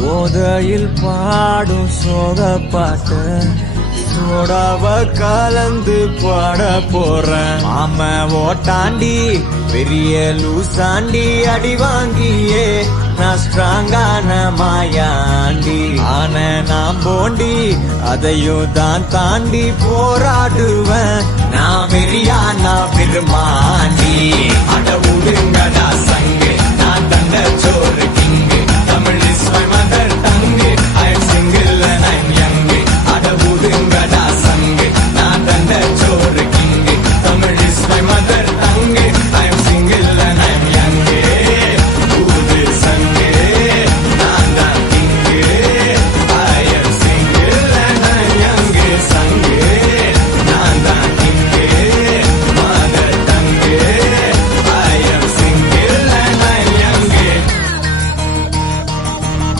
போதையில் பாடும் சோக பாட்டு சோடாவ கலந்து பாட போறேன். ஆம ஓட்டாண்டி பெரிய லூசாண்டி அடி வாங்கியே நான் ஸ்ட்ராங்கான மாயாண்டி. ஆன நான் போண்டி அதையும் தான் தாண்டி போராடுவேன். நான் வெறியா நான் விரும்பாண்டி. அட உடுங்கடா சங்கு நான் தந்த சோறு